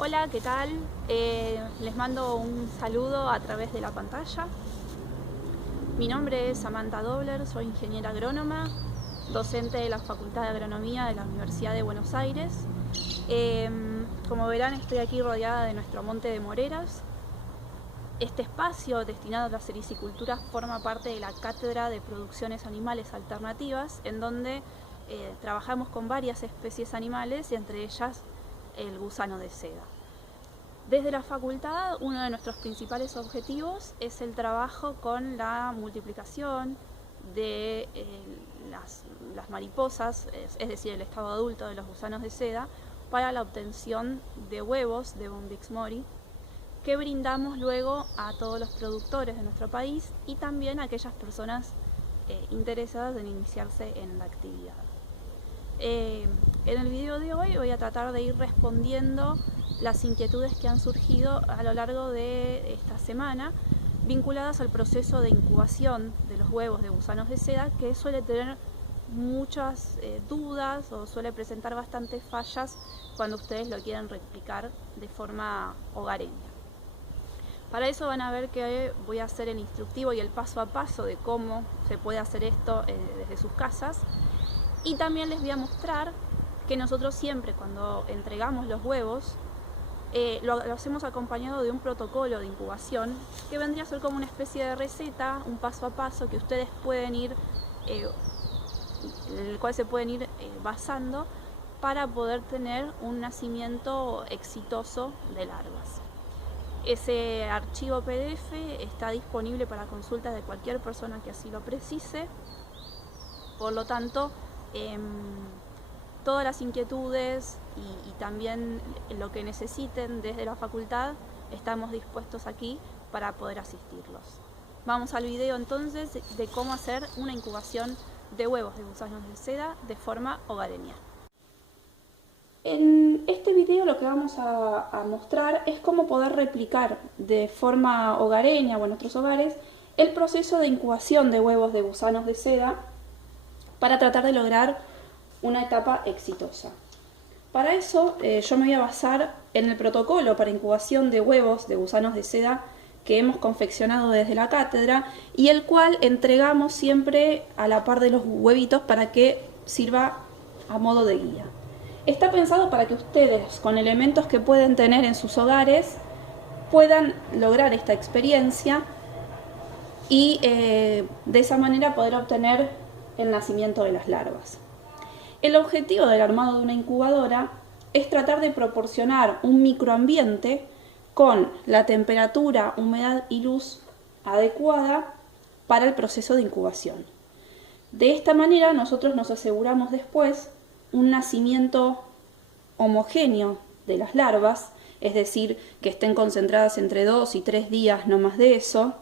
Hola, ¿qué tal? Les mando un saludo a través de la pantalla. Mi nombre es Samantha Dobler, soy ingeniera agrónoma, docente de la Facultad de Agronomía de la Universidad de Buenos Aires. Como verán, estoy aquí rodeada de nuestro monte de moreras. Este espacio destinado a la sericicultura forma parte de la Cátedra de Producciones Animales Alternativas, en donde trabajamos con varias especies animales y entre ellas el gusano de seda. Desde la facultad, uno de nuestros principales objetivos es el trabajo con la multiplicación de las mariposas, es decir, el estado adulto de los gusanos de seda, para la obtención de huevos de Bombyx mori, que brindamos luego a todos los productores de nuestro país y también a aquellas personas interesadas en iniciarse en la actividad. En el video de hoy voy a tratar de ir respondiendo las inquietudes que han surgido a lo largo de esta semana vinculadas al proceso de incubación de los huevos de gusanos de seda, que suele tener muchas dudas o suele presentar bastantes fallas cuando ustedes lo quieren replicar de forma hogareña. Para eso van a ver que voy a hacer el instructivo y el paso a paso de cómo se puede hacer esto desde sus casas. Y también les voy a mostrar que nosotros siempre cuando entregamos los huevos lo hacemos acompañado de un protocolo de incubación que vendría a ser como una especie de receta, un paso a paso que ustedes pueden ir, en el cual se pueden ir basando para poder tener un nacimiento exitoso de larvas. Ese archivo PDF está disponible para consulta de cualquier persona que así lo precise. Por lo tanto, todas las inquietudes y también lo que necesiten desde la facultad, estamos dispuestos aquí para poder asistirlos. Vamos al video entonces de cómo hacer una incubación de huevos de gusanos de seda de forma hogareña. En este video lo que vamos a mostrar es cómo poder replicar de forma hogareña o en nuestros hogares el proceso de incubación de huevos de gusanos de seda para tratar de lograr una etapa exitosa. Para eso yo me voy a basar en el protocolo para incubación de huevos de gusanos de seda que hemos confeccionado desde la cátedra y el cual entregamos siempre a la par de los huevitos para que sirva a modo de guía. Está pensado para que ustedes, con elementos que pueden tener en sus hogares, puedan lograr esta experiencia y de esa manera poder obtener el nacimiento de las larvas. El objetivo del armado de una incubadora es tratar de proporcionar un microambiente con la temperatura, humedad y luz adecuada para el proceso de incubación. De esta manera nosotros nos aseguramos después un nacimiento homogéneo de las larvas, es decir, que estén concentradas entre 2 y 3 días, no más de eso.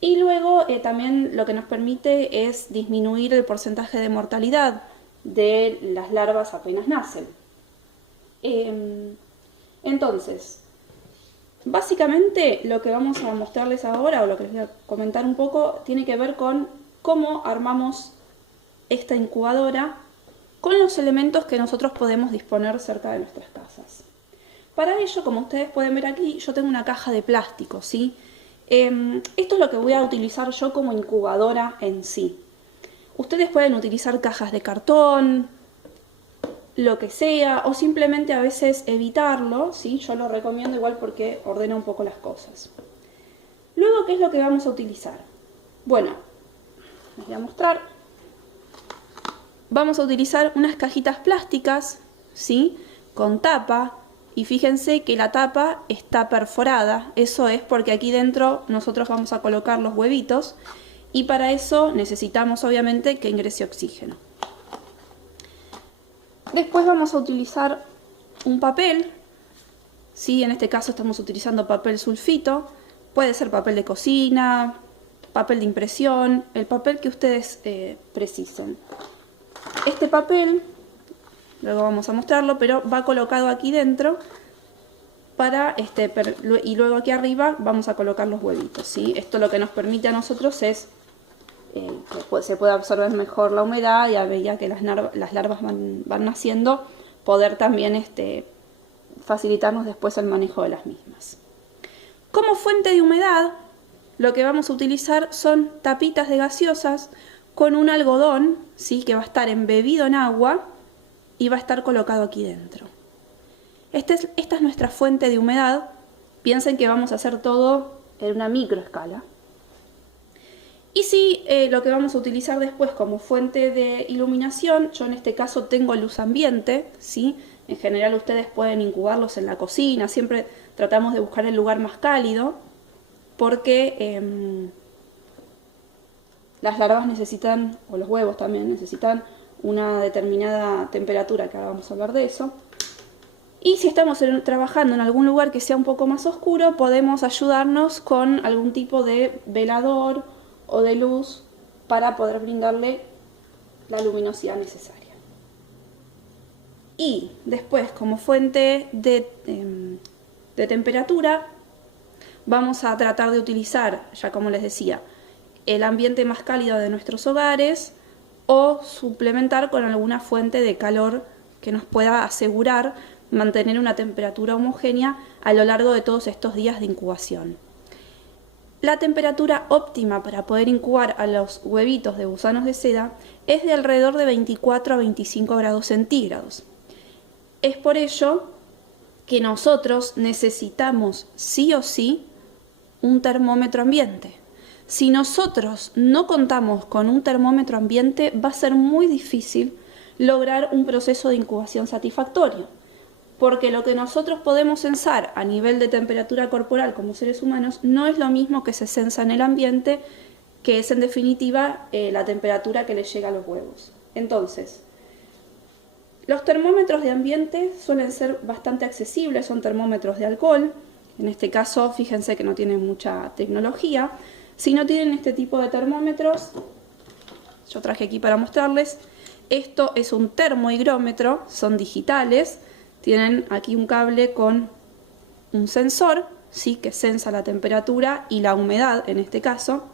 Y luego también lo que nos permite es disminuir el porcentaje de mortalidad de las larvas apenas nacen. Entonces, básicamente lo que vamos a mostrarles ahora, o lo que les voy a comentar un poco, tiene que ver con cómo armamos esta incubadora con los elementos que nosotros podemos disponer cerca de nuestras casas. Para ello, como ustedes pueden ver aquí, yo tengo una caja de plástico, ¿sí? Esto es lo que voy a utilizar yo como incubadora en sí. Ustedes pueden utilizar cajas de cartón, lo que sea, o simplemente a veces evitarlo, ¿sí? Yo lo recomiendo igual porque ordena un poco las cosas. Luego, ¿qué es lo que vamos a utilizar? Bueno, les voy a mostrar. Vamos a utilizar unas cajitas plásticas, ¿sí? Con tapa. Y fíjense que la tapa está perforada, eso es porque aquí dentro nosotros vamos a colocar los huevitos y para eso necesitamos obviamente que ingrese oxígeno. Después vamos a utilizar un papel, ¿sí? En este caso estamos utilizando papel sulfito, puede ser papel de cocina, papel de impresión, el papel que ustedes precisen. Este papel, luego vamos a mostrarlo, pero va colocado aquí dentro y luego aquí arriba vamos a colocar los huevitos, ¿sí? Esto lo que nos permite a nosotros es que se pueda absorber mejor la humedad y a medida que las larvas van naciendo, poder también facilitarnos después el manejo de las mismas. Como fuente de humedad, lo que vamos a utilizar son tapitas de gaseosas con un algodón, ¿sí?, que va a estar embebido en agua y va a estar colocado aquí dentro. Esta es nuestra fuente de humedad. Piensen que vamos a hacer todo en una microescala. Y si lo que vamos a utilizar después como fuente de iluminación, yo en este caso tengo luz ambiente, ¿sí? En general ustedes pueden incubarlos en la cocina, siempre tratamos de buscar el lugar más cálido, porque las larvas necesitan, o los huevos también, necesitan una determinada temperatura, que ahora vamos a hablar de eso. Y si estamos trabajando en algún lugar que sea un poco más oscuro, podemos ayudarnos con algún tipo de velador o de luz para poder brindarle la luminosidad necesaria. Y después, como fuente de temperatura, vamos a tratar de utilizar, ya como les decía, el ambiente más cálido de nuestros hogares, o suplementar con alguna fuente de calor que nos pueda asegurar mantener una temperatura homogénea a lo largo de todos estos días de incubación. La temperatura óptima para poder incubar a los huevitos de gusanos de seda es de alrededor de 24 a 25 grados centígrados. Es por ello que nosotros necesitamos sí o sí un termómetro ambiente. Si nosotros no contamos con un termómetro ambiente, va a ser muy difícil lograr un proceso de incubación satisfactorio, porque lo que nosotros podemos censar a nivel de temperatura corporal como seres humanos no es lo mismo que se censa en el ambiente, que es en definitiva la temperatura que le llega a los huevos. Entonces, los termómetros de ambiente suelen ser bastante accesibles, son termómetros de alcohol. En este caso, fíjense que no tienen mucha tecnología. Si no tienen este tipo de termómetros, yo traje aquí para mostrarles. Esto es un termohigrómetro, son digitales. Tienen aquí un cable con un sensor, ¿sí?, que sensa la temperatura y la humedad en este caso.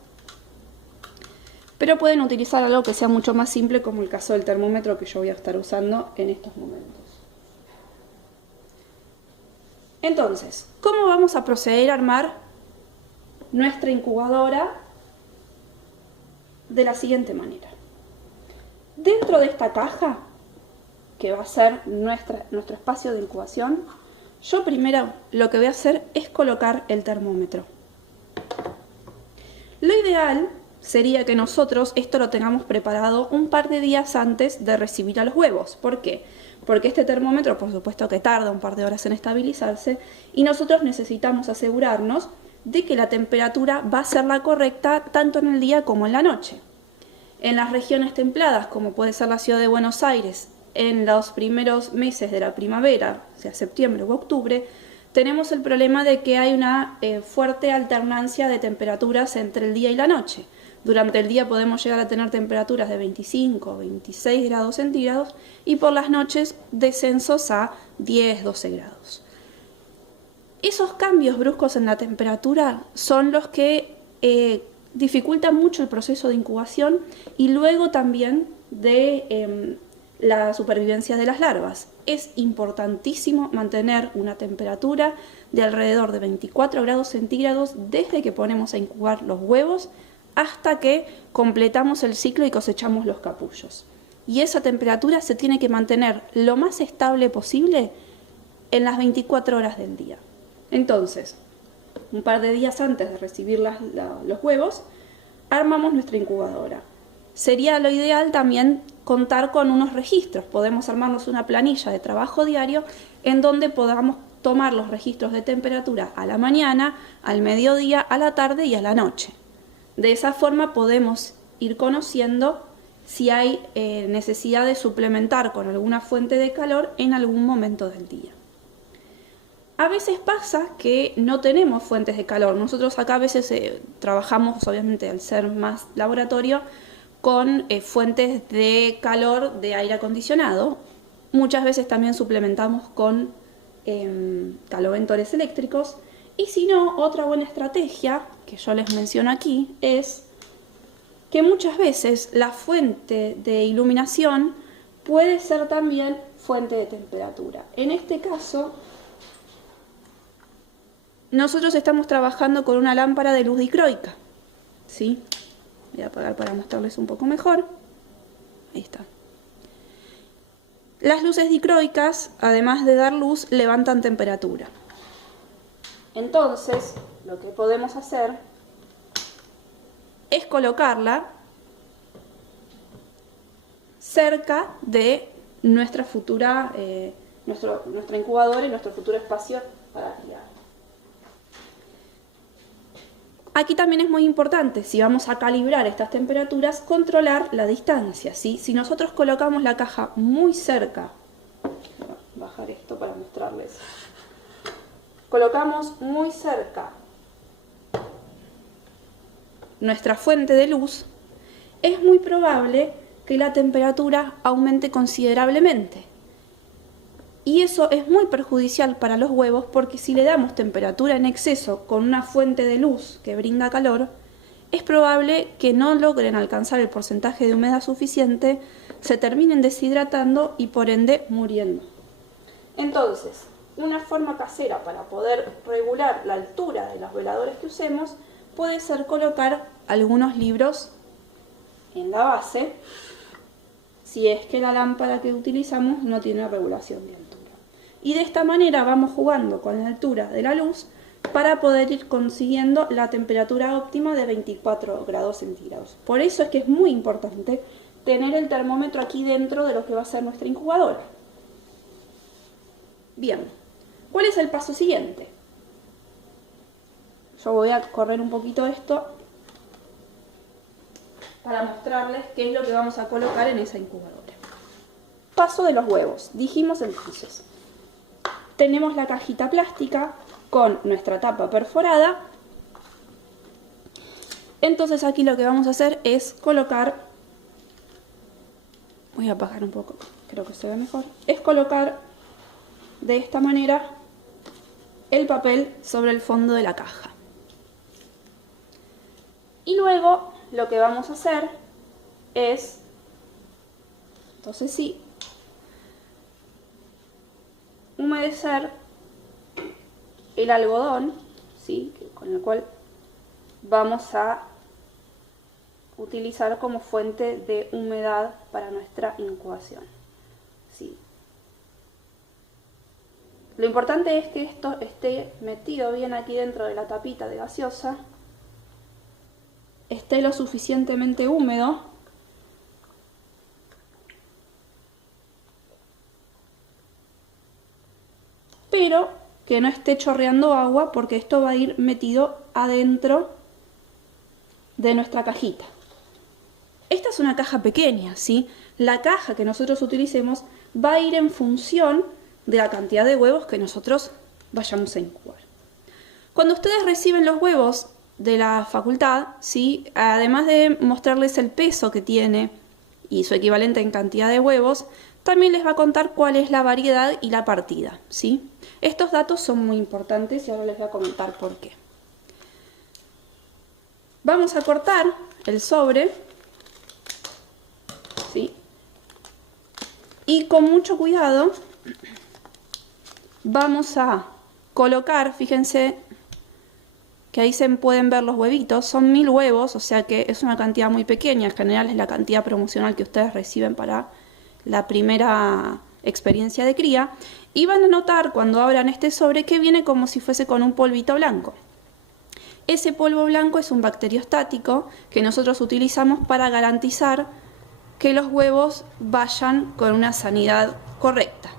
Pero pueden utilizar algo que sea mucho más simple, como el caso del termómetro que yo voy a estar usando en estos momentos. Entonces, ¿cómo vamos a proceder a armar nuestra incubadora? De la siguiente manera. Dentro de esta caja, que va a ser nuestro espacio de incubación, yo primero lo que voy a hacer es colocar el termómetro. Lo ideal sería que nosotros esto lo tengamos preparado un par de días antes de recibir a los huevos. ¿Por qué? Porque este termómetro, por supuesto que tarda un par de horas en estabilizarse, y nosotros necesitamos asegurarnos de que la temperatura va a ser la correcta tanto en el día como en la noche. En las regiones templadas, como puede ser la ciudad de Buenos Aires, en los primeros meses de la primavera, sea septiembre u octubre, tenemos el problema de que hay una fuerte alternancia de temperaturas entre el día y la noche. Durante el día podemos llegar a tener temperaturas de 25 o 26 grados centígrados y por las noches descensos a 10, 12 grados. Esos cambios bruscos en la temperatura son los que dificultan mucho el proceso de incubación y luego también de la supervivencia de las larvas. Es importantísimo mantener una temperatura de alrededor de 24 grados centígrados desde que ponemos a incubar los huevos hasta que completamos el ciclo y cosechamos los capullos. Y esa temperatura se tiene que mantener lo más estable posible en las 24 horas del día. Entonces, un par de días antes de recibir los huevos, armamos nuestra incubadora. Sería lo ideal también contar con unos registros. Podemos armarnos una planilla de trabajo diario en donde podamos tomar los registros de temperatura a la mañana, al mediodía, a la tarde y a la noche. De esa forma podemos ir conociendo si hay necesidad de suplementar con alguna fuente de calor en algún momento del día. A veces pasa que no tenemos fuentes de calor. Nosotros acá a veces trabajamos, obviamente al ser más laboratorio, con fuentes de calor de aire acondicionado. Muchas veces también suplementamos con caloventores eléctricos. Y si no, otra buena estrategia que yo les menciono aquí es que muchas veces la fuente de iluminación puede ser también fuente de temperatura. En este caso, nosotros estamos trabajando con una lámpara de luz dicroica, ¿sí? Voy a apagar para mostrarles un poco mejor. Ahí está. Las luces dicroicas, además de dar luz, levantan temperatura. Entonces, lo que podemos hacer es colocarla cerca de nuestra futura, nuestra incubadora y nuestro futuro espacio para criar. Aquí también es muy importante, si vamos a calibrar estas temperaturas, controlar la distancia, ¿sí? Si nosotros colocamos la caja muy cerca, voy a bajar esto para mostrarles, colocamos muy cerca nuestra fuente de luz, es muy probable que la temperatura aumente considerablemente. Y eso es muy perjudicial para los huevos porque si le damos temperatura en exceso con una fuente de luz que brinda calor, es probable que no logren alcanzar el porcentaje de humedad suficiente, se terminen deshidratando y por ende muriendo. Entonces, una forma casera para poder regular la altura de los veladores que usemos puede ser colocar algunos libros en la base, si es que la lámpara que utilizamos no tiene regulación de altura. Y de esta manera vamos jugando con la altura de la luz para poder ir consiguiendo la temperatura óptima de 24 grados centígrados. Por eso es que es muy importante tener el termómetro aquí dentro de lo que va a ser nuestra incubadora. Bien, ¿cuál es el paso siguiente? Yo voy a correr un poquito esto para mostrarles qué es lo que vamos a colocar en esa incubadora. Paso de los huevos. Dijimos entonces, tenemos la cajita plástica con nuestra tapa perforada. Entonces aquí lo que vamos a hacer es colocar, voy a apagar un poco, creo que se ve mejor, es colocar de esta manera el papel sobre el fondo de la caja. Y luego lo que vamos a hacer es, entonces sí, humedecer el algodón, ¿sí? Con el cual vamos a utilizar como fuente de humedad para nuestra incubación, ¿sí? Lo importante es que esto esté metido bien aquí dentro de la tapita de gaseosa, esté lo suficientemente húmedo pero que no esté chorreando agua porque esto va a ir metido adentro de nuestra cajita. Esta es una caja pequeña, ¿sí? La caja que nosotros utilicemos va a ir en función de la cantidad de huevos que nosotros vayamos a incubar. Cuando ustedes reciben los huevos de la facultad, ¿sí? Además de mostrarles el peso que tiene y su equivalente en cantidad de huevos, también les va a contar cuál es la variedad y la partida, ¿sí? Estos datos son muy importantes y ahora les voy a comentar por qué. Vamos a cortar el sobre, ¿sí? Y con mucho cuidado vamos a colocar, fíjense que ahí se pueden ver los huevitos, son 1000 huevos, o sea que es una cantidad muy pequeña, en general es la cantidad promocional que ustedes reciben para la primera experiencia de cría, y van a notar cuando abran este sobre que viene como si fuese con un polvito blanco. Ese polvo blanco es un bacteriostático que nosotros utilizamos para garantizar que los huevos vayan con una sanidad correcta.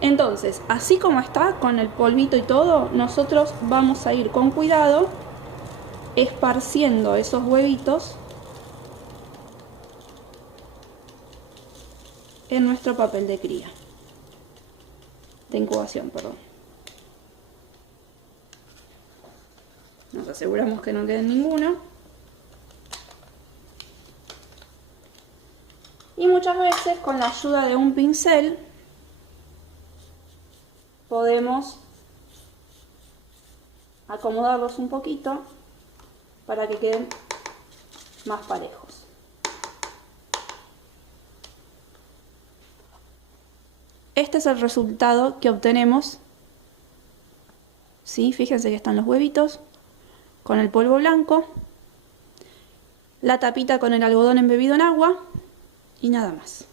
Entonces, así como está, con el polvito y todo, nosotros vamos a ir con cuidado esparciendo esos huevitos en nuestro papel de cría, de incubación, perdón. Nos aseguramos que no quede ninguno. Y muchas veces con la ayuda de un pincel podemos acomodarlos un poquito para que queden más parejos. Este es el resultado que obtenemos ¿sí? Fíjense que están los huevitos con el polvo blanco, la tapita con el algodón embebido en agua y nada más.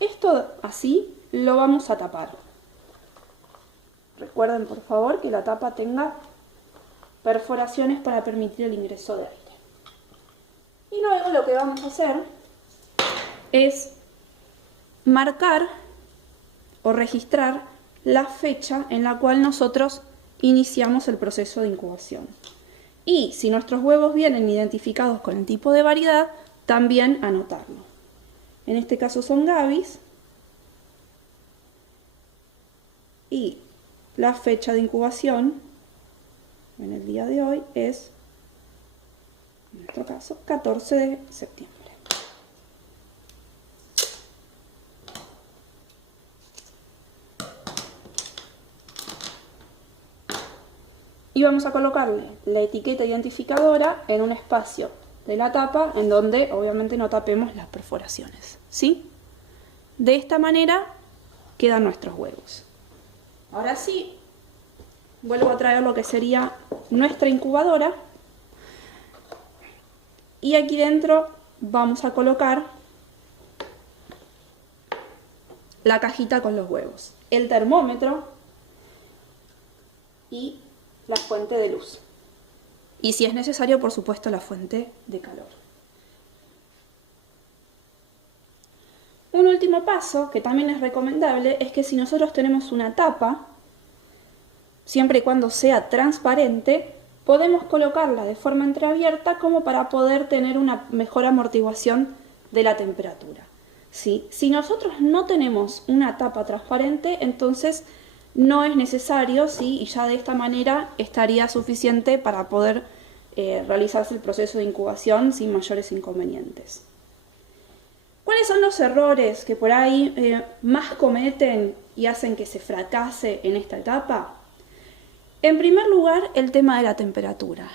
Esto así lo vamos a tapar. Recuerden por favor que la tapa tenga perforaciones para permitir el ingreso de aire. Y luego lo que vamos a hacer es marcar o registrar la fecha en la cual nosotros iniciamos el proceso de incubación. Y si nuestros huevos vienen identificados con el tipo de variedad, también anotarlo. En este caso son Gabis. Y la fecha de incubación en el día de hoy es, en nuestro caso, 14 de septiembre. Y vamos a colocarle la etiqueta identificadora en un espacio de la tapa en donde obviamente no tapemos las perforaciones, ¿sí? De esta manera quedan nuestros huevos. Ahora sí, vuelvo a traer lo que sería nuestra incubadora. Y aquí dentro vamos a colocar la cajita con los huevos, el termómetro y la fuente de luz. Y si es necesario, por supuesto, la fuente de calor. Un último paso, que también es recomendable, es que si nosotros tenemos una tapa, siempre y cuando sea transparente, podemos colocarla de forma entreabierta como para poder tener una mejor amortiguación de la temperatura, ¿sí? Si nosotros no tenemos una tapa transparente, entonces no es necesario, ¿sí? Y ya de esta manera estaría suficiente para poder realizarse el proceso de incubación sin mayores inconvenientes. ¿Cuáles son los errores que por ahí más cometen y hacen que se fracase en esta etapa? En primer lugar, el tema de la temperatura.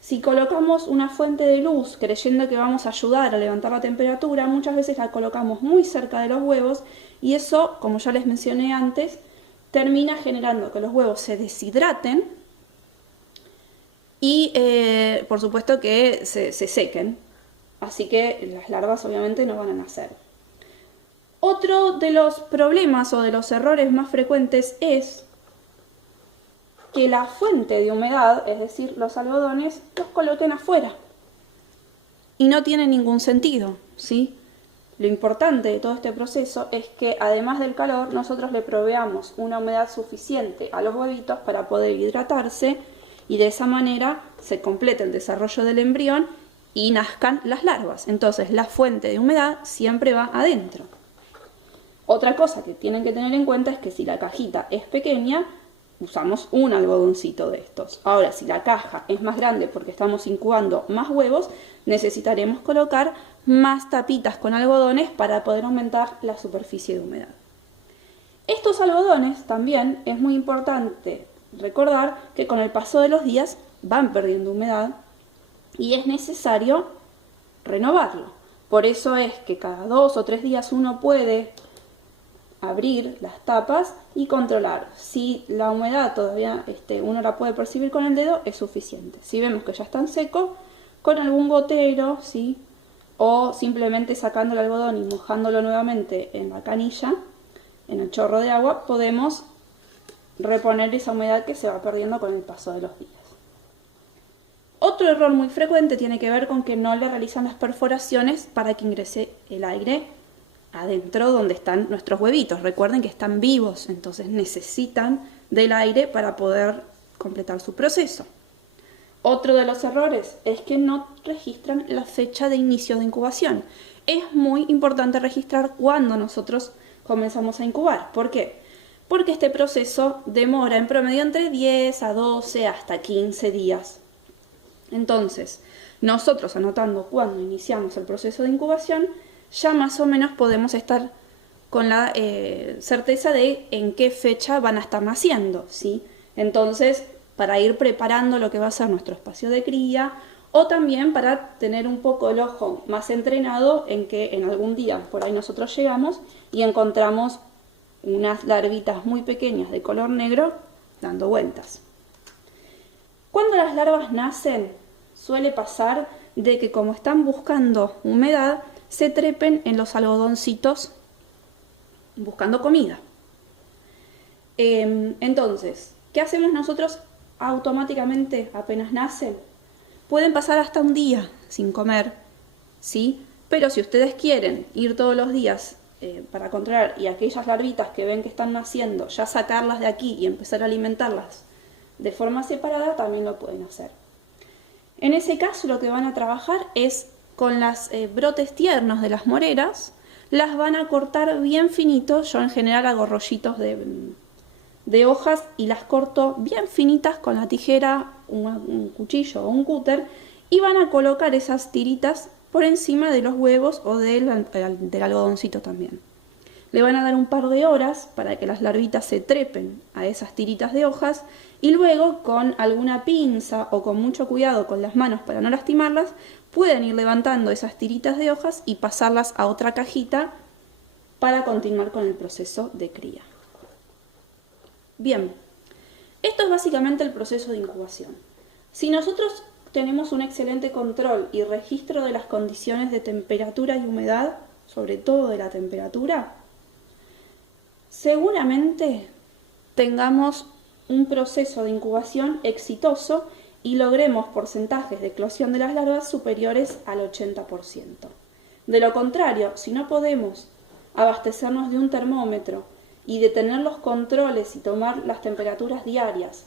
Si colocamos una fuente de luz creyendo que vamos a ayudar a levantar la temperatura, muchas veces la colocamos muy cerca de los huevos y eso, como ya les mencioné antes, termina generando que los huevos se deshidraten y por supuesto que se sequen. Así que las larvas obviamente no van a nacer. Otro de los problemas o de los errores más frecuentes es que la fuente de humedad, es decir, los algodones, los coloquen afuera. Y no tiene ningún sentido, ¿sí? Lo importante de todo este proceso es que además del calor, nosotros le proveamos una humedad suficiente a los huevitos para poder hidratarse y de esa manera se complete el desarrollo del embrión y nazcan las larvas. Entonces la fuente de humedad siempre va adentro. Otra cosa que tienen que tener en cuenta es que si la cajita es pequeña, usamos un algodoncito de estos. Ahora, si la caja es más grande porque estamos incubando más huevos, necesitaremos colocar más tapitas con algodones para poder aumentar la superficie de humedad. Estos algodones también es muy importante recordar que con el paso de los días van perdiendo humedad y es necesario renovarlo. Por eso es que cada 2 o 3 días uno puede abrir las tapas y controlar. Si la humedad todavía uno la puede percibir con el dedo, es suficiente. Si vemos que ya están secos, con algún gotero, ¿sí? O simplemente sacando el algodón y mojándolo nuevamente en la canilla, en el chorro de agua, podemos reponer esa humedad que se va perdiendo con el paso de los días. Otro error muy frecuente tiene que ver con que no le realizan las perforaciones para que ingrese el aire adentro donde están nuestros huevitos. Recuerden que están vivos, entonces necesitan del aire para poder completar su proceso. Otro de los errores es que no registran la fecha de inicio de incubación. Es muy importante registrar cuándo nosotros comenzamos a incubar. ¿Por qué? Porque este proceso demora en promedio entre 10 a 12 hasta 15 días. Entonces, nosotros anotando cuándo iniciamos el proceso de incubación, ya más o menos podemos estar con la certeza de en qué fecha van a estar naciendo, ¿sí? Entonces, para ir preparando lo que va a ser nuestro espacio de cría, o también para tener un poco el ojo más entrenado en que en algún día por ahí nosotros llegamos y encontramos unas larvitas muy pequeñas de color negro dando vueltas. Cuando las larvas nacen, suele pasar de que como están buscando humedad, se trepen en los algodoncitos buscando comida. Entonces, ¿qué hacemos nosotros automáticamente apenas nacen? Pueden pasar hasta un día sin comer, ¿sí? Pero si ustedes quieren ir todos los días para controlar y aquellas larvitas que ven que están naciendo, ya sacarlas de aquí y empezar a alimentarlas de forma separada, también lo pueden hacer. En ese caso lo que van a trabajar es con los brotes tiernos de las moreras, las van a cortar bien finitos. Yo en general hago rollitos de hojas y las corto bien finitas con la tijera, un cuchillo o un cúter, y van a colocar esas tiritas por encima de los huevos o del algodoncito también. Le van a dar un par de horas para que las larvitas se trepen a esas tiritas de hojas y luego con alguna pinza o con mucho cuidado con las manos para no lastimarlas, pueden ir levantando esas tiritas de hojas y pasarlas a otra cajita para continuar con el proceso de cría. Bien, esto es básicamente el proceso de incubación. Si nosotros tenemos un excelente control y registro de las condiciones de temperatura y humedad, sobre todo de la temperatura, seguramente tengamos un proceso de incubación exitoso y logremos porcentajes de eclosión de las larvas superiores al 80%. De lo contrario, si no podemos abastecernos de un termómetro y de tener los controles y tomar las temperaturas diarias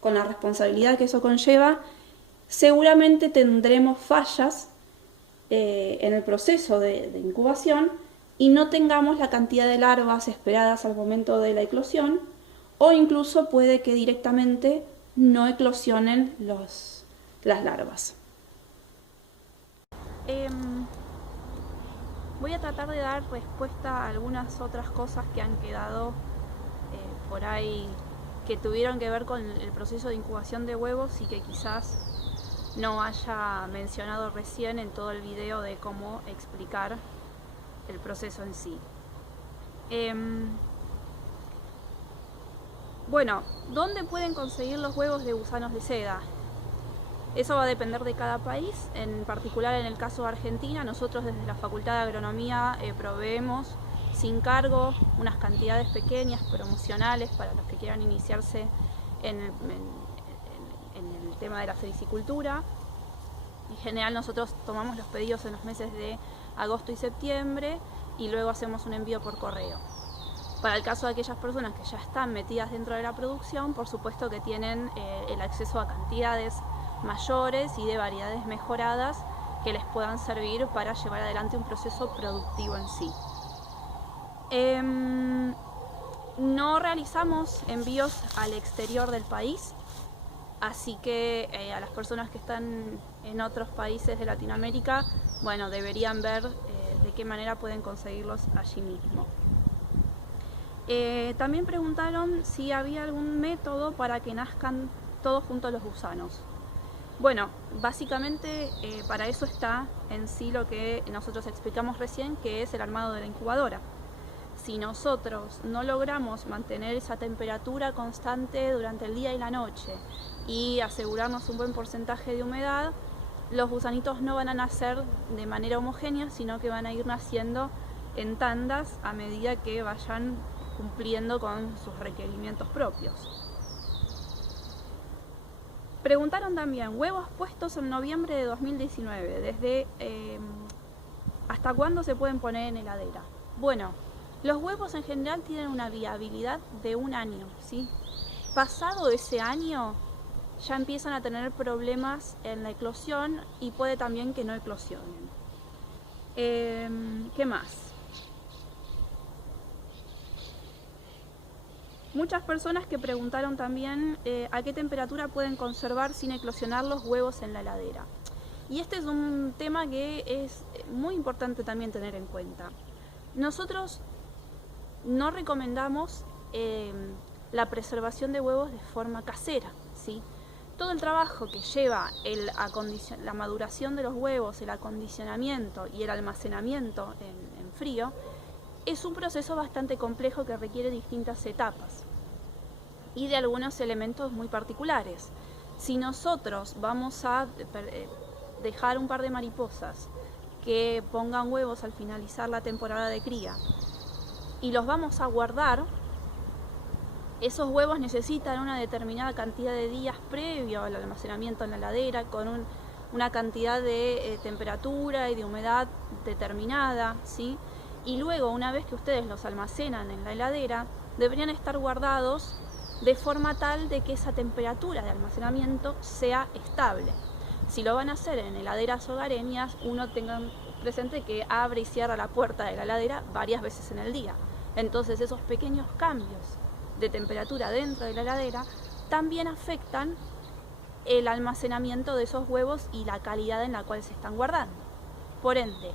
con la responsabilidad que eso conlleva, seguramente tendremos fallas en el proceso de incubación y no tengamos la cantidad de larvas esperadas al momento de la eclosión, o incluso puede que directamente no eclosionen las larvas. Voy a tratar de dar respuesta a algunas otras cosas que han quedado por ahí, que tuvieron que ver con el proceso de incubación de huevos y que quizás no haya mencionado recién en todo el video de cómo explicar el proceso en sí. Bueno, ¿dónde pueden conseguir los huevos de gusanos de seda? Eso va a depender de cada país. En particular, en el caso de Argentina, nosotros desde la Facultad de Agronomía proveemos sin cargo unas cantidades pequeñas, promocionales, para los que quieran iniciarse en el tema de la sericicultura. En general nosotros tomamos los pedidos en los meses de agosto y septiembre y luego hacemos un envío por correo. Para el caso de aquellas personas que ya están metidas dentro de la producción, por supuesto que tienen el acceso a cantidades mayores y de variedades mejoradas que les puedan servir para llevar adelante un proceso productivo en sí. No realizamos envíos al exterior del país, así que a las personas que están en otros países de Latinoamérica, bueno, deberían ver de qué manera pueden conseguirlos allí mismo. También preguntaron si había algún método para que nazcan todos juntos los gusanos. Bueno, básicamente para eso está en sí lo que nosotros explicamos recién, que es el armado de la incubadora. Si nosotros no logramos mantener esa temperatura constante durante el día y la noche y asegurarnos un buen porcentaje de humedad, los gusanitos no van a nacer de manera homogénea, sino que van a ir naciendo en tandas a medida que vayan cumpliendo con sus requerimientos propios. Preguntaron también, huevos puestos en noviembre de 2019, ¿hasta cuándo se pueden poner en heladera? Bueno, los huevos en general tienen una viabilidad de 1 año, ¿sí? Pasado ese año ya empiezan a tener problemas en la eclosión y puede también que no eclosionen. ¿Qué más? Muchas personas que preguntaron también a qué temperatura pueden conservar sin eclosionar los huevos en la heladera. Y este es un tema que es muy importante también tener en cuenta. Nosotros no recomendamos la preservación de huevos de forma casera, ¿sí? Todo el trabajo que lleva la maduración de los huevos, el acondicionamiento y el almacenamiento en frío, es un proceso bastante complejo que requiere distintas etapas y de algunos elementos muy particulares. Si nosotros vamos a dejar un par de mariposas que pongan huevos al finalizar la temporada de cría y los vamos a guardar, esos huevos necesitan una determinada cantidad de días previo al almacenamiento en la heladera, con una cantidad de temperatura y de humedad determinada, ¿sí? Y luego, una vez que ustedes los almacenan en la heladera, deberían estar guardados de forma tal de que esa temperatura de almacenamiento sea estable. Si lo van a hacer en heladeras hogareñas, uno tenga presente que abre y cierra la puerta de la heladera varias veces en el día. Entonces esos pequeños cambios de temperatura dentro de la heladera también afectan el almacenamiento de esos huevos y la calidad en la cual se están guardando. Por ende,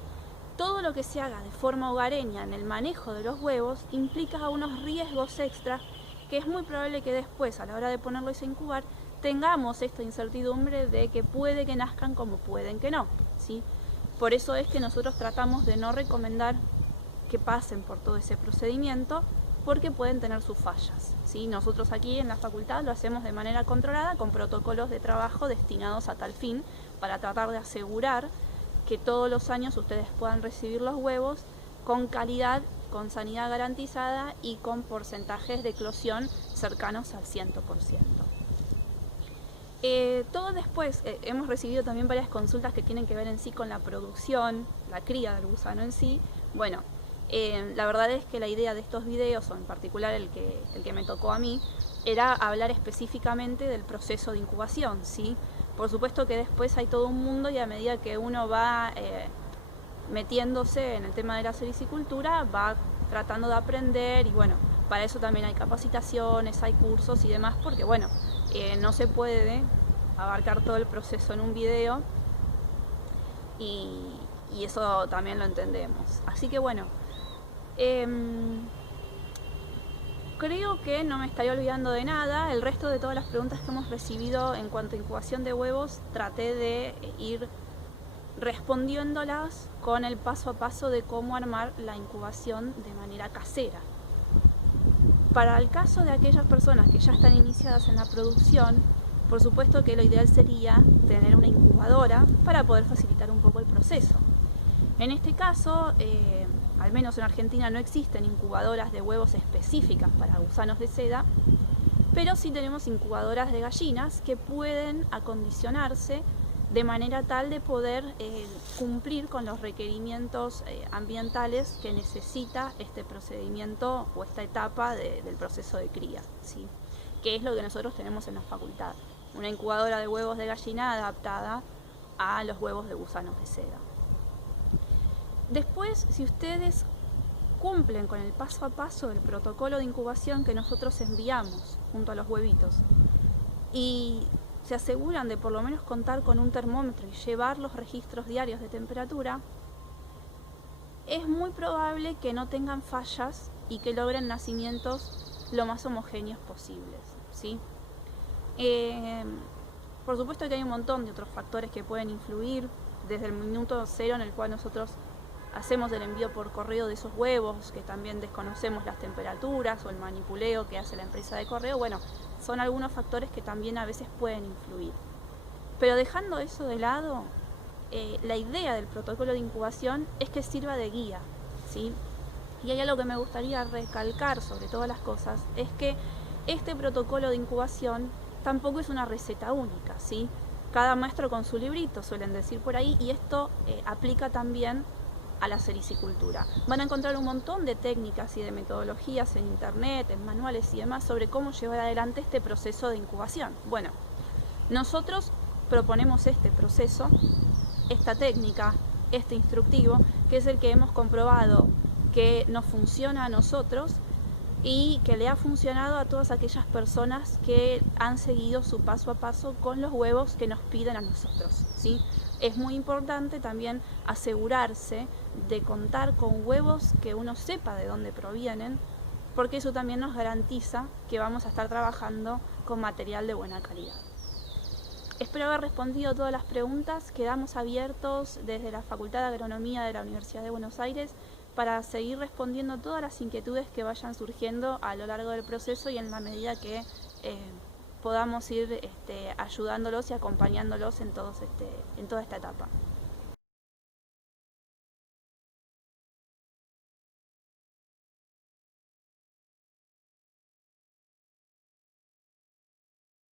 todo lo que se haga de forma hogareña en el manejo de los huevos implica unos riesgos extras que es muy probable que después, a la hora de ponerlos a incubar, tengamos esta incertidumbre de que puede que nazcan como pueden que no, ¿sí? Por eso es que nosotros tratamos de no recomendar que pasen por todo ese procedimiento, porque pueden tener sus fallas, ¿sí? Nosotros aquí en la facultad lo hacemos de manera controlada con protocolos de trabajo destinados a tal fin, para tratar de asegurar que todos los años ustedes puedan recibir los huevos con calidad, con sanidad garantizada y con porcentajes de eclosión cercanos al 100%. Todo después, hemos recibido también varias consultas que tienen que ver en sí con la producción, la cría del gusano en sí. Bueno, la verdad es que la idea de estos videos, o en particular el que me tocó a mí, era hablar específicamente del proceso de incubación, ¿sí? Por supuesto que después hay todo un mundo y a medida que uno va metiéndose en el tema de la sericicultura, va tratando de aprender y bueno, para eso también hay capacitaciones, hay cursos y demás, porque bueno, no se puede abarcar todo el proceso en un video y eso también lo entendemos. Así que bueno, creo que no me estaría olvidando de nada. El resto de todas las preguntas que hemos recibido en cuanto a incubación de huevos, traté de ir respondiéndolas con el paso a paso de cómo armar la incubación de manera casera. Para el caso de aquellas personas que ya están iniciadas en la producción, por supuesto que lo ideal sería tener una incubadora para poder facilitar un poco el proceso. En este caso, al menos en Argentina no existen incubadoras de huevos específicas para gusanos de seda, pero sí tenemos incubadoras de gallinas que pueden acondicionarse de manera tal de poder cumplir con los requerimientos ambientales que necesita este procedimiento o esta etapa del proceso de cría, ¿sí? Que es lo que nosotros tenemos en la facultad, una incubadora de huevos de gallina adaptada a los huevos de gusanos de seda. Después, si ustedes cumplen con el paso a paso del protocolo de incubación que nosotros enviamos junto a los huevitos y se aseguran de por lo menos contar con un termómetro y llevar los registros diarios de temperatura, es muy probable que no tengan fallas y que logren nacimientos lo más homogéneos posibles, ¿sí? Por supuesto que hay un montón de otros factores que pueden influir, desde el minuto cero en el cual nosotros hacemos el envío por correo de esos huevos, que también desconocemos las temperaturas, o el manipuleo que hace la empresa de correo. Bueno, son algunos factores que también a veces pueden influir. Pero dejando eso de lado, la idea del protocolo de incubación es que sirva de guía, ¿sí? Y hay algo que me gustaría recalcar sobre todas las cosas, es que este protocolo de incubación tampoco es una receta única, ¿sí? Cada maestro con su librito, suelen decir por ahí, y esto aplica también a la sericicultura. Van a encontrar un montón de técnicas y de metodologías en internet, en manuales y demás sobre cómo llevar adelante este proceso de incubación. Bueno, nosotros proponemos este proceso, esta técnica, este instructivo, que es el que hemos comprobado que nos funciona a nosotros y que le ha funcionado a todas aquellas personas que han seguido su paso a paso con los huevos que nos piden a nosotros, ¿sí? Es muy importante también asegurarse de contar con huevos que uno sepa de dónde provienen, porque eso también nos garantiza que vamos a estar trabajando con material de buena calidad. Espero haber respondido todas las preguntas. Quedamos abiertos desde la Facultad de Agronomía de la Universidad de Buenos Aires para seguir respondiendo todas las inquietudes que vayan surgiendo a lo largo del proceso y en la medida que podamos ir ayudándolos y acompañándolos en toda esta etapa.